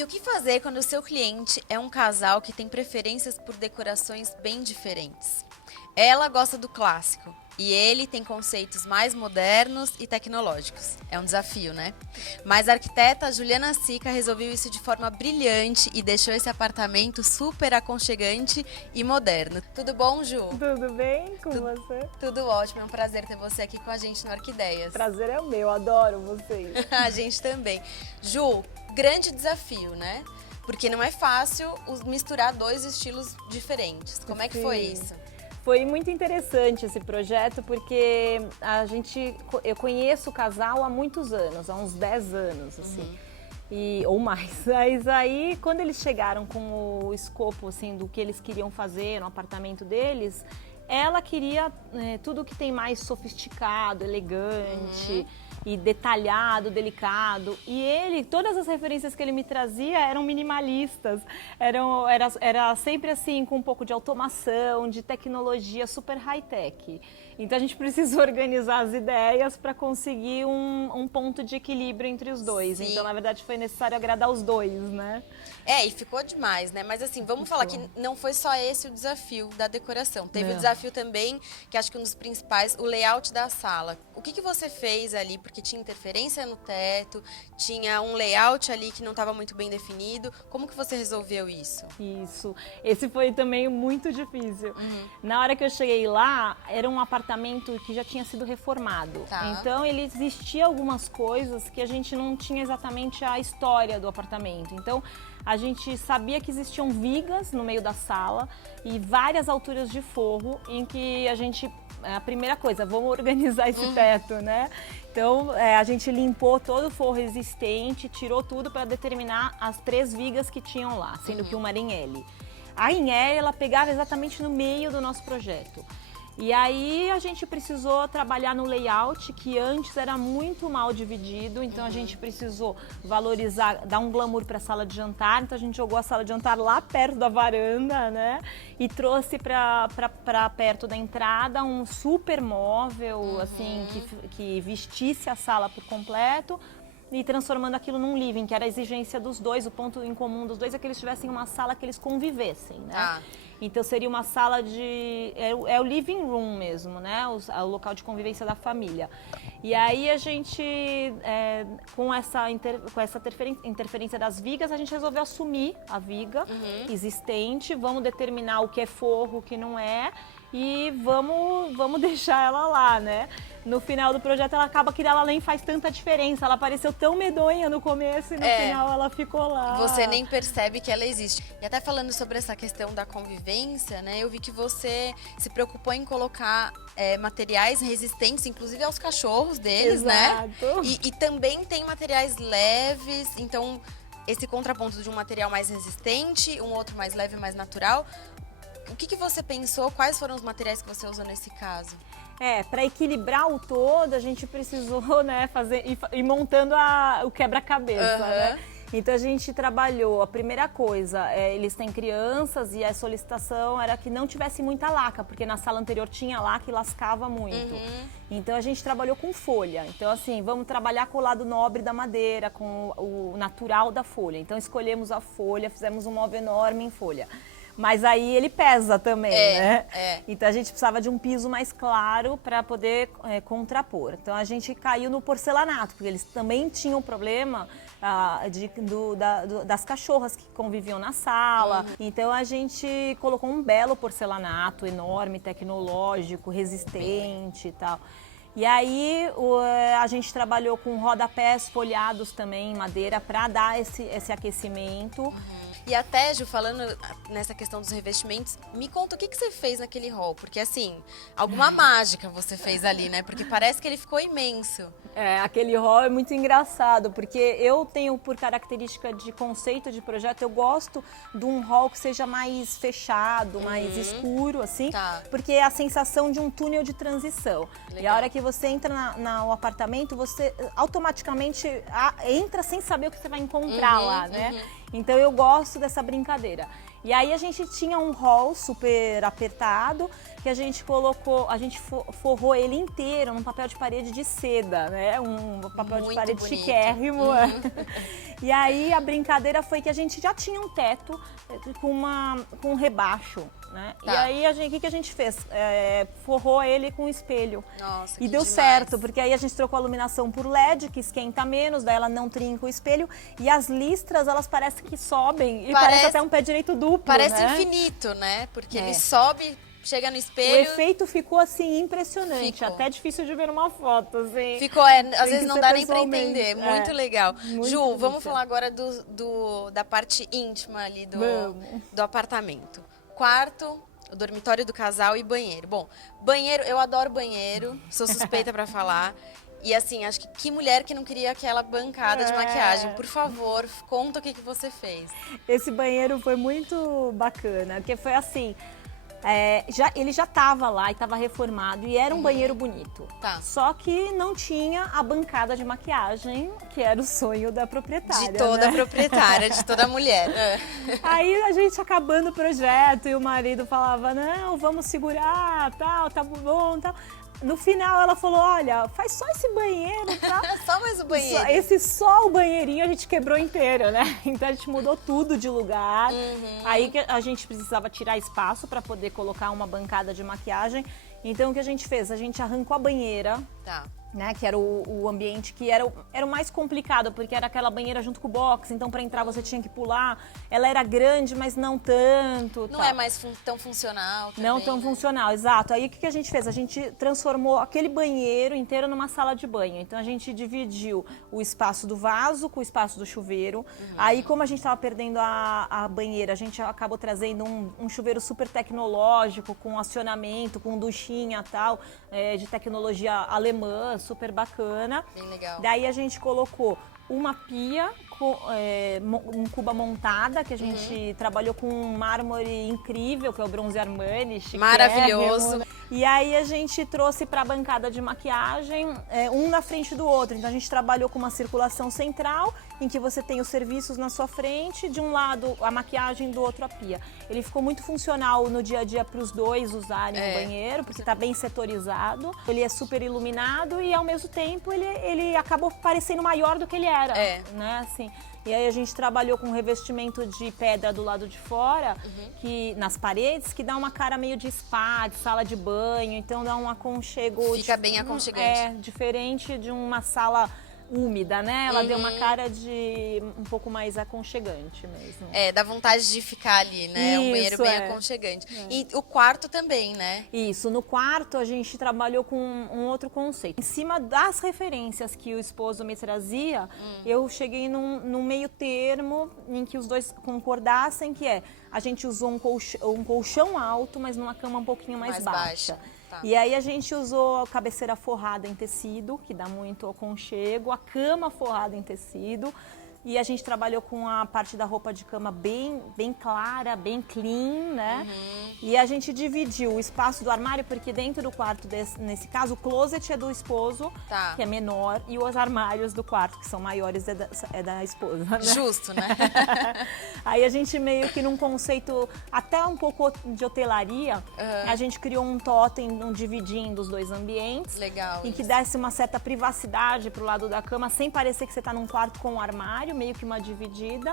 E o que fazer quando o seu cliente é um casal que tem preferências por decorações bem diferentes? Ela gosta do clássico e ele tem conceitos mais modernos e tecnológicos. É um desafio, né? Mas a arquiteta Juliana Sica resolveu isso de forma brilhante e deixou esse apartamento super aconchegante e moderno. Tudo bom, Ju? Tudo bem com você? Tudo ótimo, é um prazer ter você aqui com a gente no Orquideias. Prazer é o meu, adoro vocês. A gente também. Ju, grande desafio, né? Porque não é fácil misturar dois estilos diferentes. Como é que foi isso? Foi muito interessante esse projeto porque eu conheço o casal há muitos anos, há uns 10 anos, assim. Ou mais. Mas aí, quando eles chegaram com o escopo, assim, do que eles queriam fazer no apartamento deles, ela queria tudo que tem mais sofisticado, elegante e detalhado, delicado. E ele, todas as referências que ele me trazia eram minimalistas. Era sempre assim, com um pouco de automação, de tecnologia super high-tech. Então a gente precisa organizar as ideias para conseguir um ponto de equilíbrio entre os dois. Sim. Então, na verdade, foi necessário agradar os dois, né? E ficou demais, né? Mas assim, vamos falar que não foi só esse o desafio da decoração. Teve o desafio também, que acho que um dos principais, o layout da sala. O que você fez ali? Porque tinha interferência no teto, tinha um layout ali que não estava muito bem definido. Como que você resolveu isso? Isso. Esse foi também muito difícil. Na hora que eu cheguei lá, era um apartamento que já tinha sido reformado. Tá. Então, ele existia algumas coisas que a gente não tinha exatamente a história do apartamento. Então, a gente sabia que existiam vigas no meio da sala e várias alturas de forro em que a primeira coisa, vamos organizar esse teto, né? Então, a gente limpou todo o forro existente, tirou tudo para determinar as 3 vigas que tinham lá, sendo que uma era em L. A em L, ela pegava exatamente no meio do nosso projeto. E aí a gente precisou trabalhar no layout, que antes era muito mal dividido, então a gente precisou valorizar, dar um glamour para a sala de jantar, então a gente jogou a sala de jantar lá perto da varanda, né? E trouxe para perto da entrada um super móvel, assim, que vestisse a sala por completo, e transformando aquilo num living, que era a exigência dos dois, o ponto em comum dos dois é que eles tivessem uma sala que eles convivessem, né? Então seria uma sala de... É o living room mesmo, né? O local de convivência da família. E aí a gente, com essa interferência das vigas, a gente resolveu assumir a viga existente, vamos determinar o que é forro, o que não é, e vamos deixar ela lá, né? No final do projeto, ela acaba que ela nem faz tanta diferença. Ela pareceu tão medonha no começo e no final ela ficou lá. Você nem percebe que ela existe. E até falando sobre essa questão da convivência, né? Eu vi que você se preocupou em colocar materiais resistentes, inclusive aos cachorros deles, né? E também tem materiais leves, então esse contraponto de um material mais resistente, um outro mais leve, mais natural. O que você pensou? Quais foram os materiais que você usou nesse caso? Para equilibrar o todo, a gente precisou, né, ir montando o quebra-cabeça, né? Então a gente trabalhou, a primeira coisa, eles têm crianças e a solicitação era que não tivesse muita laca, porque na sala anterior tinha laca e lascava muito. Então a gente trabalhou com folha. Então assim, vamos trabalhar com o lado nobre da madeira, com o natural da folha. Então escolhemos a folha, fizemos um móvel enorme em folha. Mas aí ele pesa também, né? Então a gente precisava de um piso mais claro para poder contrapor. Então a gente caiu no porcelanato, porque eles também tinham problema das cachorras que conviviam na sala. Então a gente colocou um belo porcelanato enorme, tecnológico, resistente e tal. E aí a gente trabalhou com rodapés folhados também em madeira para dar esse aquecimento. E até, Ju, falando nessa questão dos revestimentos, me conta o que você fez naquele hall. Porque assim, alguma mágica você fez ali, né? Porque parece que ele ficou imenso. Aquele hall é muito engraçado, porque eu tenho por característica de conceito de projeto, eu gosto de um hall que seja mais fechado, mais escuro, assim, porque é a sensação de um túnel de transição. Legal. E a hora que você entra no apartamento, você automaticamente entra sem saber o que você vai encontrar lá, né? Então eu gosto dessa brincadeira. E aí a gente tinha um hall super apertado que a gente colocou, a gente forrou ele inteiro num papel de parede de seda, né? Um papel Muito de parede bonito. chiquérrimo. E aí a brincadeira foi que a gente já tinha um teto com um rebaixo, né? Tá. E aí o que a gente fez? Forrou ele com espelho. Nossa, E que deu demais. certo, porque aí a gente trocou a iluminação por LED, que esquenta menos, daí ela não trinca o espelho. E as listras, elas parecem que sobem. E parece até um pé direito duplo, Parece né? infinito, né? Porque É. ele sobe, chega no O espelho. efeito ficou assim impressionante, Ficou. até difícil de ver numa foto, assim. Ficou, às Tem vezes que não ser dá nem pra pessoalmente, entender. Muito legal. muito Ju, bonito. vamos falar agora da parte íntima ali Vamos. do apartamento. Quarto, o dormitório do casal e banheiro. Bom, banheiro, eu adoro banheiro, sou suspeita pra falar. E assim, acho que mulher que não queria aquela bancada de maquiagem. Por favor, conta o que você fez. Esse banheiro foi muito bacana, porque foi assim, ele já estava lá e estava reformado e era um banheiro bonito. Tá. Só que não tinha a bancada de maquiagem, que era o sonho da proprietária. De toda né? proprietária, de toda mulher. Aí a gente acabando o projeto e o marido falava, não, vamos segurar, tal, tá bom, tal. No final ela falou, olha, faz só esse banheiro, tá? Só mais o banheiro. Só o banheirinho a gente quebrou inteiro, né? Então a gente mudou tudo de lugar. Aí que a gente precisava tirar espaço para poder colocar uma bancada de maquiagem. Então o que a gente fez? A gente arrancou a banheira. Tá. Né, que era o ambiente que era o mais complicado, porque era aquela banheira junto com o box, então para entrar você tinha que pular. Ela era grande, mas não tanto. Não tal. é mais tão funcional também, Não tão né? funcional, exato. Aí o que a gente fez? A gente transformou aquele banheiro inteiro numa sala de banho. Então a gente dividiu o espaço do vaso com o espaço do chuveiro. Aí como a gente estava perdendo a banheira, a gente acabou trazendo um chuveiro super tecnológico, com acionamento, com duchinha e tal, de tecnologia alemã, super bacana. Bem legal. Daí a gente colocou uma pia com um cuba montada, que a gente trabalhou com um mármore incrível, que é o Bronze Armani, chiquérrimo. Maravilhoso. E aí a gente trouxe para a bancada de maquiagem, um na frente do outro. Então a gente trabalhou com uma circulação central, em que você tem os serviços na sua frente, de um lado a maquiagem, do outro a pia. Ele ficou muito funcional no dia a dia para os dois usarem o banheiro, porque está bem setorizado. Ele é super iluminado e ao mesmo tempo ele acabou parecendo maior do que ele era, né? Assim. E aí a gente trabalhou com revestimento de pedra do lado de fora, que nas paredes, que dá uma cara meio de spa, de sala de banho, então dá um aconchego. Fica bem aconchegante. Diferente de uma sala úmida, né? Ela deu uma cara de um pouco mais aconchegante mesmo. Dá vontade de ficar ali, né? Um banheiro Isso, bem aconchegante. E o quarto também, né? Isso, no quarto a gente trabalhou com um outro conceito. Em cima das referências que o esposo me trazia, eu cheguei num meio termo em que os dois concordassem, que a gente usou um colchão alto, mas numa cama um pouquinho mais baixa. Tá. E aí a gente usou a cabeceira forrada em tecido, que dá muito aconchego, a cama forrada em tecido. E a gente trabalhou com a parte da roupa de cama bem clara, bem clean, né? E a gente dividiu o espaço do armário, porque dentro do quarto, nesse caso, o closet é do esposo, que é menor, e os armários do quarto, que são maiores, é da esposa, né? Justo, né? Aí a gente meio que num conceito até um pouco de hotelaria, a gente criou um totem dividindo os dois ambientes. Legal. Em que desse uma certa privacidade pro lado da cama, sem parecer que você tá num quarto com um armário, meio que uma dividida.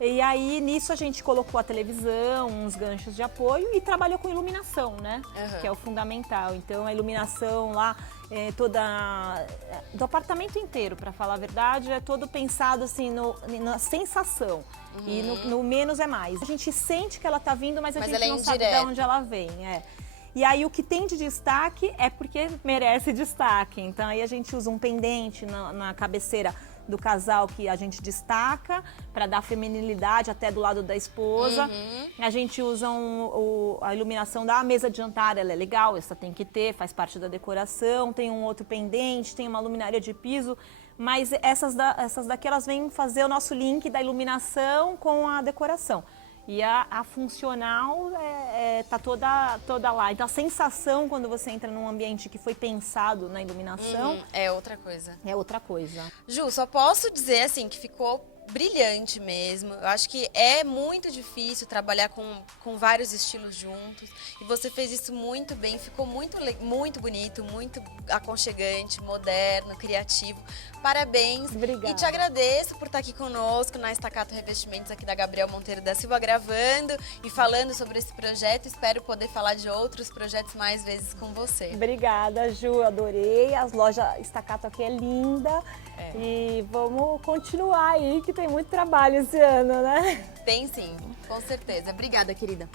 E aí, nisso, a gente colocou a televisão, uns ganchos de apoio e trabalhou com iluminação, né? Que é o fundamental. Então, a iluminação lá, do apartamento inteiro, para falar a verdade, é todo pensado assim na sensação. E no menos é mais. A gente sente que ela tá vindo, mas a gente não sabe de onde ela vem. E aí o que tem de destaque é porque merece destaque. Então aí a gente usa um pendente na cabeceira do casal que a gente destaca para dar feminilidade até do lado da esposa. A gente usa a iluminação da mesa de jantar, ela é legal, essa tem que ter, faz parte da decoração. Tem um outro pendente, tem uma luminária de piso, mas essas daqui elas vêm fazer o nosso link da iluminação com a decoração. E a funcional tá toda lá. Então a sensação quando você entra num ambiente que foi pensado na iluminação é outra coisa. É outra coisa. Ju, só posso dizer assim que ficou brilhante mesmo. Eu acho que é muito difícil trabalhar com vários estilos juntos. E você fez isso muito bem, ficou muito bonito, muito aconchegante, moderno, criativo. Parabéns. Obrigada. E te agradeço por estar aqui conosco na Staccato Revestimentos, aqui da Gabriel Monteiro da Silva, gravando e falando sobre esse projeto. Espero poder falar de outros projetos mais vezes com você. Obrigada, Ju, adorei. A loja Staccato aqui é linda. E vamos continuar aí, que tem muito trabalho esse ano, né? Tem sim, com certeza. Obrigada, querida.